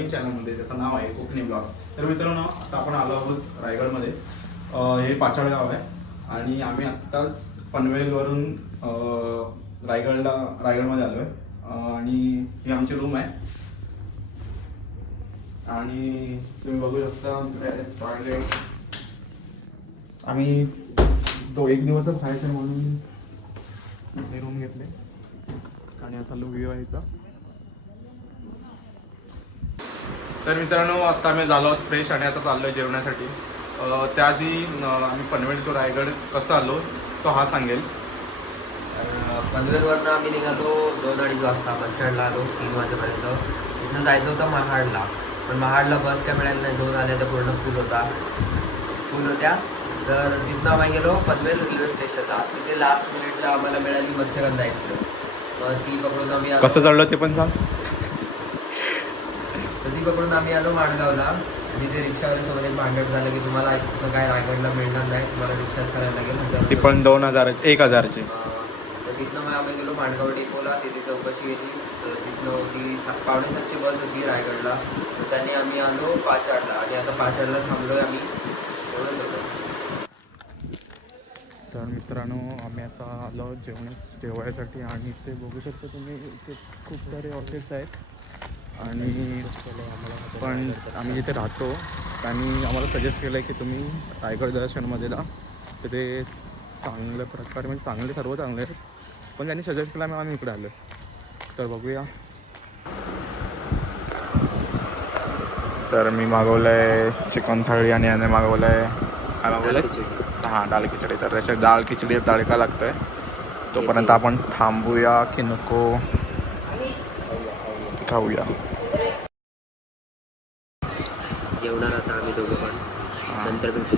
नवीन चॅनलमध्ये. त्याचं नाव आहे कोकणी ब्लॉग्स. तर मित्रांनो, आता आपण आलो आहोत रायगडमध्ये. हे पाचाळगाव आहे आणि आम्ही आत्ताच पनवेलवरून रायगडमध्ये आलो आहे आणि ही आमची रूम आहे. आणि तुम्ही बघू शकता टॉयलेट. आम्ही एक दिवसच राहायचं म्हणून हे रूम घेतले आणि असा व्ह्यू आहे याचा. तर मित्रांनो, आता आम्ही झालो आहोत फ्रेश आणि आता चाललो आहे जेवण्यासाठी. त्याआधी आम्ही पनवेल टू रायगड कसं आलो तो हा सांगेल. पनवेलवरनं आम्ही निघालो 2-2:30 वाजता. बस स्टँडला आलो 3 वाजेपर्यंत. तिथनं जायचं होतं महाडला, पण महाडला बस काय मिळाली नाही. 2 आल्या तर पूर्ण फुल होत्या. तर तिथनं आम्ही गेलो पनवेल रेल्वे स्टेशनला. तिथे लास्ट मिनिटला आम्हाला मिळाली मत्स्यगंधा एक्सप्रेस. मग ती पकडून आम्ही कसं चढलं ते पण सांग. तर ती पकडून आम्ही आलो माणगावला. आणि ते रिक्षावाल्यासोबत एक भांडण झालं की तुम्हाला इथनं काय रायगडला मिळणार नाही, तुम्हाला रिक्षाच करायला लागेल. ती पण 1,000ची. तर तिथनं मग आम्ही गेलो माणगाव डिपोला. तिथे चौकशी केली. तर तिथनं होती 6:45ची बस होती रायगडला. तर त्याने आम्ही आलो पाचाडला आणि आता पाचाडला थांबलो आहे आम्ही. एवढंच होतं. तर मित्रांनो, आम्ही आता आलो जेवायसाठी आणि ते बघू शकता तुम्ही, इथे खूप सारे हॉटेल्स आहेत. आणि पण आम्ही जिथे राहतो त्यांनी आम्हाला सजेस्ट केलं आहे की तुम्ही रायगड दर्शनमध्ये जा. तर ते चांगल्या प्रकारे म्हणजे सर्व चांगले आहेत, पण त्यांनी सजेस्ट केलं आम्ही इकडे आलो. तर बघूया. तर मी मागवलं आहे चिकन थाळी आणि याने मागवलं आहे काय मागवलं आहे डाळ खिचडी. तर त्याच्यात डाळ खिचडी तडका लागतं आहे. तोपर्यंत आपण थांबूया की नको खाऊया. जेवणार आता आम्ही दोघं पण, नंतर भेटू.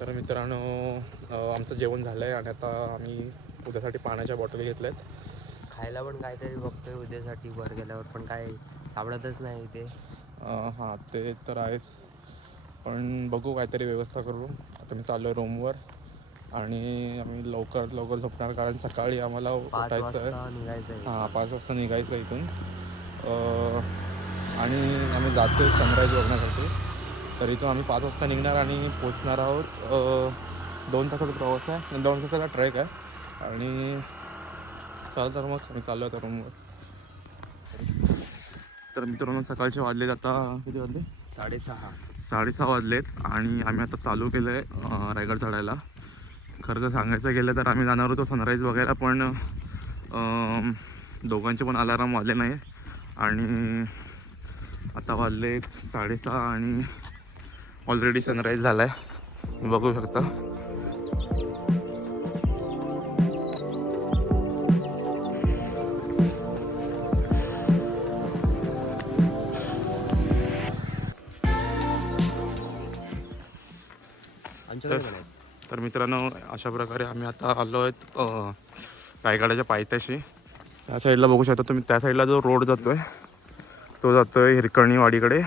तर मित्रांनो, आमचं जेवण झालं आहे आणि आता आम्ही उद्यासाठी पाण्याच्या बॉटल घेतल्या आहेत. खायला पण काहीतरी बघतोय उद्यासाठी. वर गेल्यावर पण काय सापडतच नाही इथे. हां, ते तर आहेच, पण बघू काहीतरी व्यवस्था करू. आता मी चाललो आहे रूमवर आणि आम्ही लवकर झोपणार, कारण सकाळी आम्हाला उठायचं आहे. 5 वाजता निघायचं आहे इथून. आणि आम्ही जातो आहे सनराईज बघण्यासाठी. तर इथून आम्ही 5 वाजता निघणार आणि पोचणार आहोत. 2 तासाचा प्रवास आहे, 2 तासाचा ट्रेक आहे. आणि चालेल, तर मग मी चाललो आहे आता रूमवर. तर मित्रांनो, सकाळचे वाजलेत आता किती वाजले? 6:30 वाजलेत आणि आम्ही आता चालू केलं आहे रायगड चढायला. खरं तर सांगायचं गेलं तर आम्ही जाणार होतो सनराईज बघायला, पण दोघांचे पण अलाराम वाजले नाही आणि आता वाजले 6:30 आणि ऑलरेडी सनराईज झाला आहे, बघू शकता. तर मित्रांनो, अशा प्रकारे आम्ही आता आलो आहेत रायगडाच्या पायथ्याशी. त्या साईडला बघू शकता तुम्ही, त्या साईडला जो रोड जातो आहे तो जातो आहे हिरकणीवाडीकडे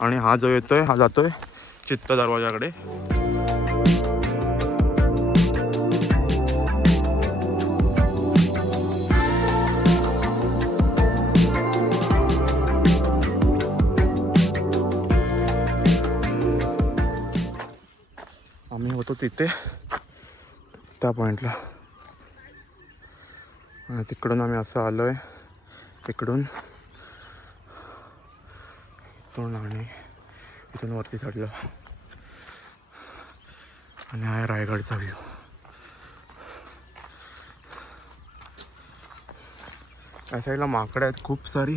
आणि हा जो येतो आहे हा जातो आहे चित्त दरवाजाकडे. आम्ही होतो तिथे त्या पॉईंटला आणि तिकडून आम्ही असं आलो आहे इकडून आणि इथून वरती चढलो आणि हा रायगडचा व्ह्यू. या साईडला माकडं आहेत खूप सारी,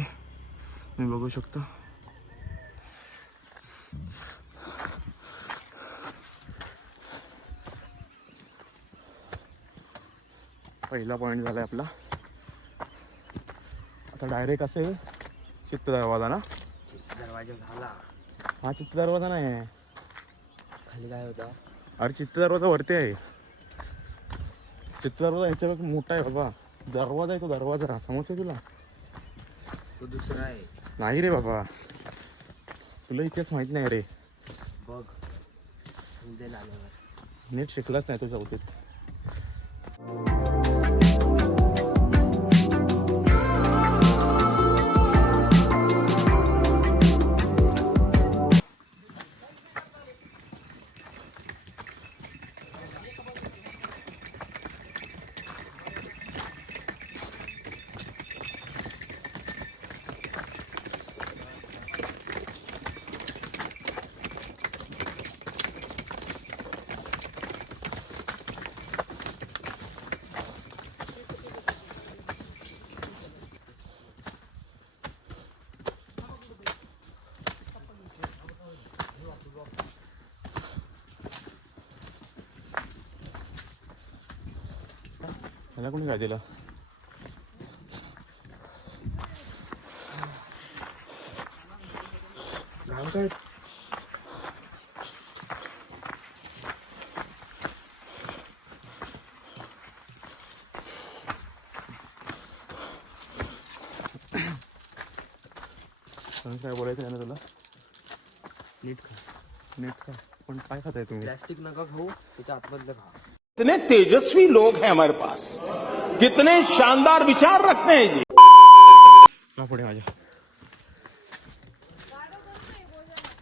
मी बघू शकतो. पहिला पॉईंट झाला आहे आपला. आता डायरेक्ट असेल चित्त दरवाजा ना? दरवाजा झाला. हा चित्त दरवाजा नाही आहे, खाली काय होता? अरे चित्त दरवाजा वरती आहे. चित्त दरवाजा ह्याच्यापेक्षा मोठा आहे बाबा. दरवाजा आहे तो, दरवाजा समजते तुला? तो दुसरा आहे. नाही रे बाबा, तुला इतिहास माहित नाही रे. बघ समजेल आल्यावर. नीट शिकलाच नाही तो चौथीत. मला कोणी काय दिलं? काय काय बोलायचं आहे ना तुला? नीट खा. नीट का? पण काय खाताय तुम्ही? प्लॅस्टिक नका खाऊ, त्याच्या आतमधलं खा. कितने तेजस्वी लोग हैं हमारे पास, कितने शानदार विचार रखते हैं जी. का पुढे माझ्या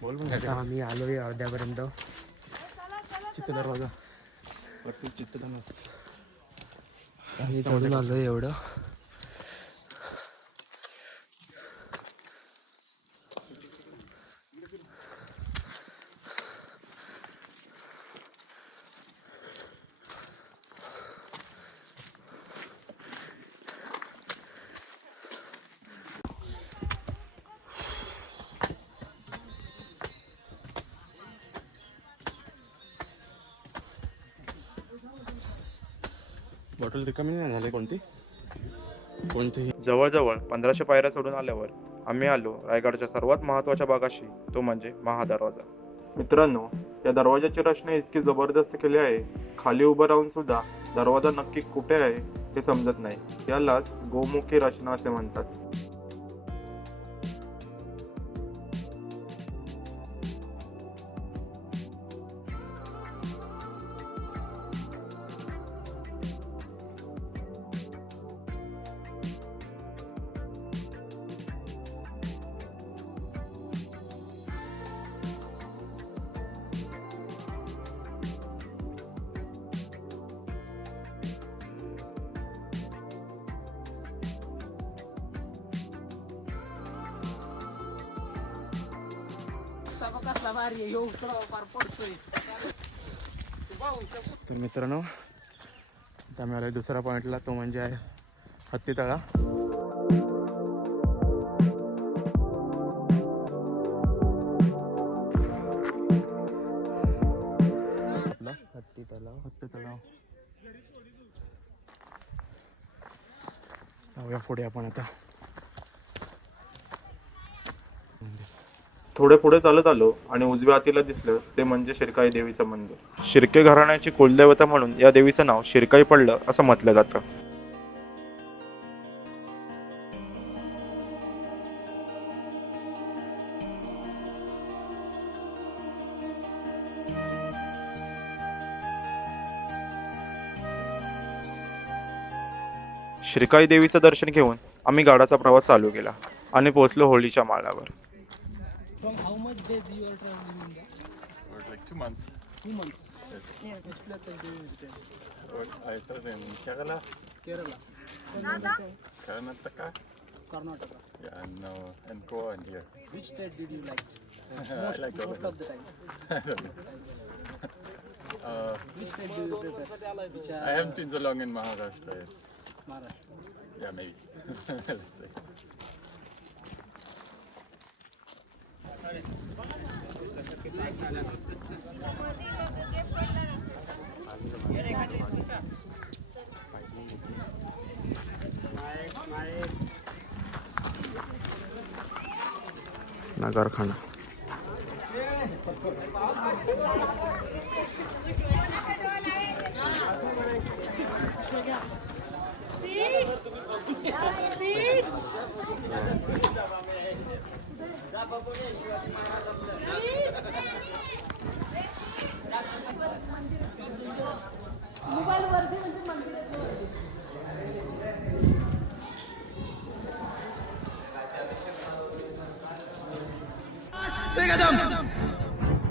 बोल पण आता आम्ही आलोय अर्ध्यापर्यंत. चित्त दरवाजा वरती चित्तदान आम्ही चढून आलोय एवढं. बॉटल रिकामी नाही झाली कोणती कोणतीही. जवळजवळ 1500 पायऱ्या चढून आल्यावर आम्ही आलो रायगडच्या सर्वात महत्त्वाच्या भागाशी, तो म्हणजे महादरवाजा. मित्रांनो, या दरवाजाची रचना इतकी जबरदस्त केली आहे, खाली उभं राहून सुद्धा दरवाजा नक्की कुठे आहे हे समजत नाही. यालाच गोमुखी रचना असे म्हणतात. तर मित्रांनो, आता आम्ही आलो दुसऱ्या पॉईंटला, तो म्हणजे आहे हत्तीतळा. आपला हत्तीतळा जाऊया पुढे आपण आता. थोडे पुढे चालत आलो आणि उजव्या हातीला दिसलं ते म्हणजे शिरकाई देवीचं मंदिर. शिर्के घराण्याची कुलदेवता म्हणून या देवीचं नाव शिरकाई पडलं असं म्हटलं जातं. शिरकाई देवीचं दर्शन घेऊन आम्ही गाडाचा प्रवास चालू केला आणि पोहोचलो होळीच्या माळावर. From how much days you are traveling in that? Like 2 months. 2 months. Yeah. Which place are you visited? I started in Kerala, Kerala. Karnataka, Karnataka. yeah, and Goa and here. Which state did you like? I like all Most of of the time. I don't know. Which state do you prefer? Which I haven't been so long in Maharashtra yet. Maharashtra. Yeah, maybe. Let's see. नगरखाना.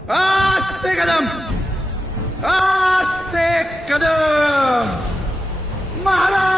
आस्ते कदम, आस्ते कदम, महाराज.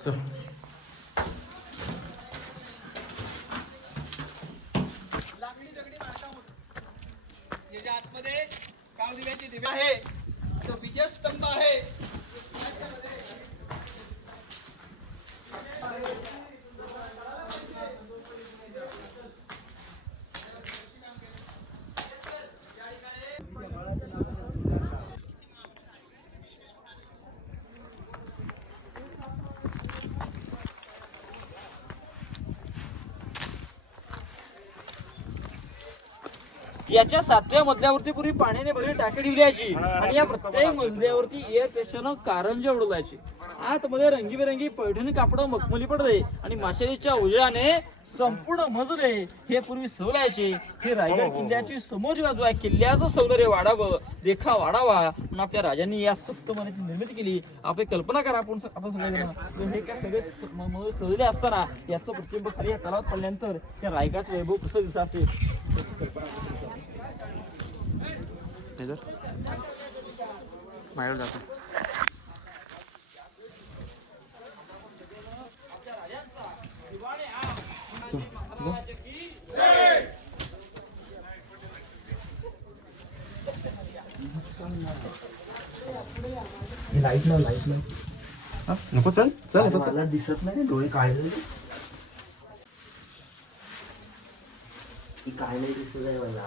याच्या आतमध्ये काळदिव्याची दिवा आहे, तो विजयस्तंभ आहे. याच्या 7व्या मजल्यावरती पूर्वी पाण्याने भरली टाकी ठेवली याची आणि या प्रत्येक मजल्यावरती एअर प्रेशरनं कारंजे उडवायची. आतमध्ये रंगीबेरंगी पैठणी कापड मखमली पडदे आणि माशालीच्या उजेडाने संपूर्ण मजले हे पूर्वी सजवायचे. हे रायगड किल्ल्याची समोरची बाजू आहे. किल्ल्याचं सौंदर्य वाढावं, देखा वाढावा म्हणून आपल्या राजांनी या सप्तमालेची निर्मिती केली. आपली कल्पना करा, आपण सगळे हे काय सगळे मजले सजले असताना याचं प्रतिबिंब खाली या तलावात पडल्यानंतर त्या रायगडाचं वैभव कसं दिसत असेल. बाहेर जातो. लाईट लाईट नको, चल चल असं मला दिसत नाही, डोळे काढले काय नाही दिसत आहे मला.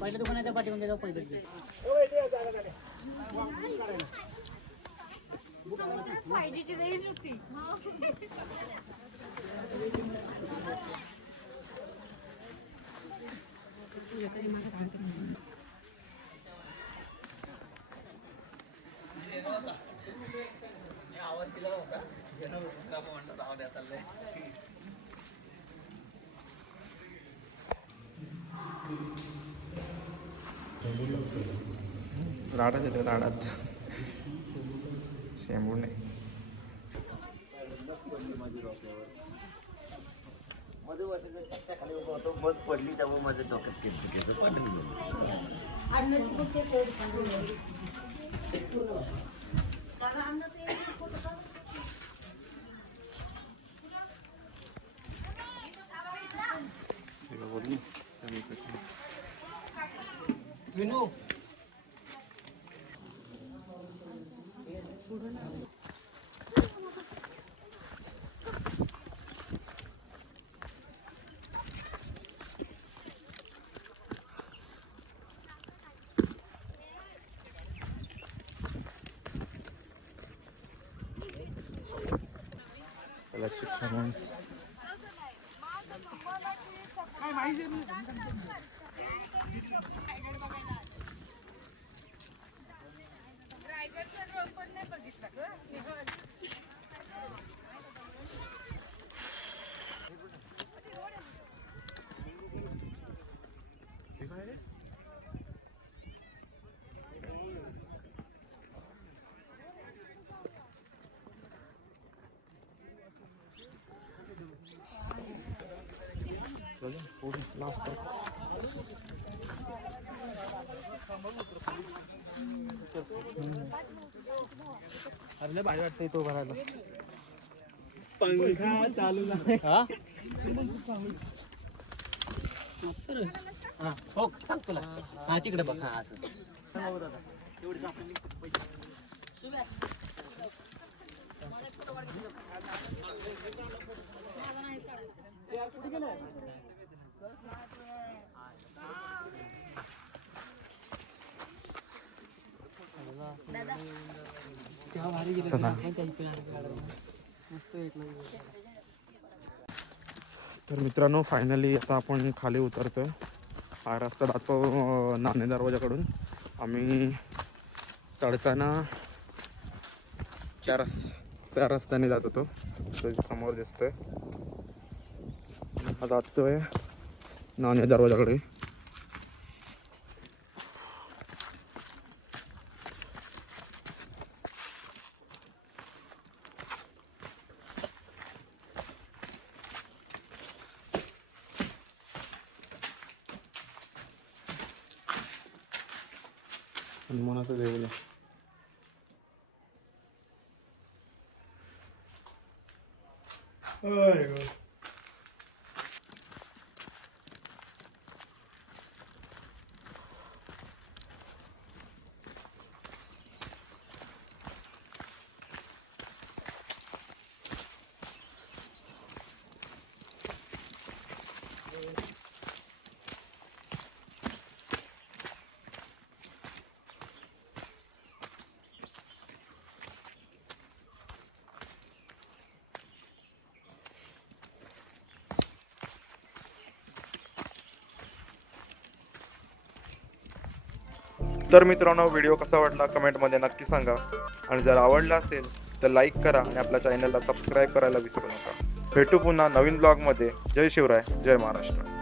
पहिल्या दुकानाच्या पाठीमागे जाऊ पहिले. फायजीची रेंज होती. राडात येते, राडात शेंबूड नाही. मध्ये बसायचं, चक्क्या खाली उभा होतो, बस पडली त्यामुळे माझ्या डोक्यात केस पाठवून विनू त्याला शिक्षण रायगडचा रोड पण नाही बघितला ग. अरे भारी वाटतंय तो भरायला. पंखा चालू आहे. हा हो सांग तुला. हा तिकडे बघ. हा असं तेव्हा भारी गेलं. मस्त तर मित्रांनो फायनली आता आपण खाली उतरतोय. हा रस्ता जातो नाणे दरवाजाकडून. आम्ही चढताना त्या रस्त्याने जात होतो, तो समोर दिसतोय. हा जातोय नाणे दरवाजाकडे. हनुमानाचं देऊळ आहे. तर मित्रांनो व्हिडिओ कसा वाटला कमेंटमध्ये नक्की सांगा आणि जर आवडला असेल तर लाईक करा आणि आपल्या चॅनलला सबस्क्राईब करायला विसरू नका. भेटू पुन्हा नवीन ब्लॉगमध्ये. जय शिवराय, जय महाराष्ट्र.